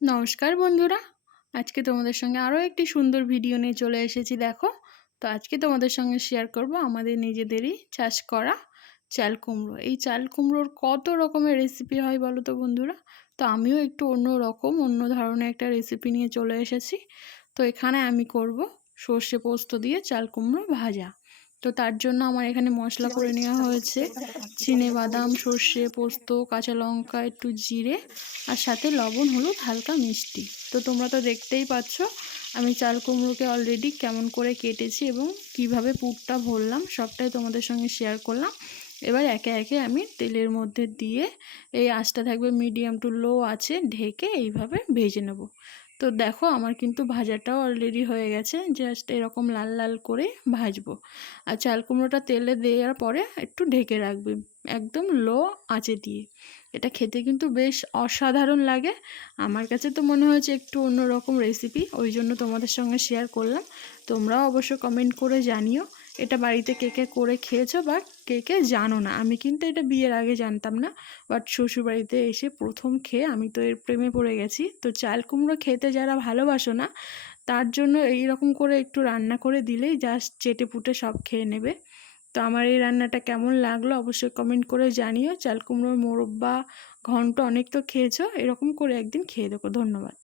নমস্কার বন্ধুরা, আজকে তোমাদের সঙ্গে আরও একটি সুন্দর ভিডিও নিয়ে চলে এসেছি। দেখো, তো আজকে তোমাদের সঙ্গে শেয়ার করব আমাদের নিজেদেরই চাষ করা চাল কুমড়ো। এই চাল কুমড়োর কত রকমের রেসিপি হয় বলো তো বন্ধুরা। তো আমিও একটু অন্য ধরনের একটা রেসিপি নিয়ে চলে এসেছি। তো এখানে আমি করব সর্ষে পোস্ত দিয়ে চাল কুমড়ো ভাজা। তো তার জন্য আমার এখানে মশলা করে নেওয়া হয়েছে চিনেবাদাম, সর্ষে পোস্ত, কাঁচা লঙ্কা, একটু জিরে আর সাথে লবণ, হলুদ, হালকা মিষ্টি। তো তোমরা তো দেখতেই পাচ্ছ আমি চাল কুমড়োকে অলরেডি কেমন করে কেটেছি এবং কিভাবে পুরটা ভরলাম সবটাই তোমাদের সঙ্গে শেয়ার করলাম। এবার একে একে আমি তেলের মধ্যে দিয়ে, এই আঁচটা থাকবে মিডিয়াম টু লো আছে, ঢেকে এইভাবে ভেজে নেব। তো দেখো আমার কিন্তু ভাজাটাও অলরেডি হয়ে গেছে, জাস্ট এরকম লাল লাল করে ভাজবো। আর চাল কুমড়োটা তেলে দেওয়ার পরে একটু ঢেকে রাখবে একদম লো আঁচে দিয়ে। এটা খেতে কিন্তু বেশ অসাধারণ লাগে। আমার কাছে তো মনে হয়েছে একটু অন্যরকম রেসিপি, ওই জন্য তোমাদের সঙ্গে শেয়ার করলাম। তোমরাও অবশ্য কমেন্ট করে জানিও এটা বাড়িতে কে কে করে খেয়েছো বা কে কে জানো না। আমি কিন্তু এটা বিয়ের আগে জানতাম না, বাট শ্বশুরবাড়িতে এসে প্রথম খেয়ে আমি তো এর প্রেমে পড়ে গেছি। তো চাল কুমড়ো খেতে যারা ভালোবাসো না তার জন্য এই রকম করে একটু রান্না করে দিলেই জাস্ট চেটে পুটে সব খেয়ে নেবে। তো আমার এই রান্নাটা কেমন লাগলো অবশ্যই কমেন্ট করে জানিও। চাল কুমড়োর মোরব্বা, ঘন্ট অনেক তো খেয়েছো, এরকম করে একদিন খেয়ে দেখো। ধন্যবাদ।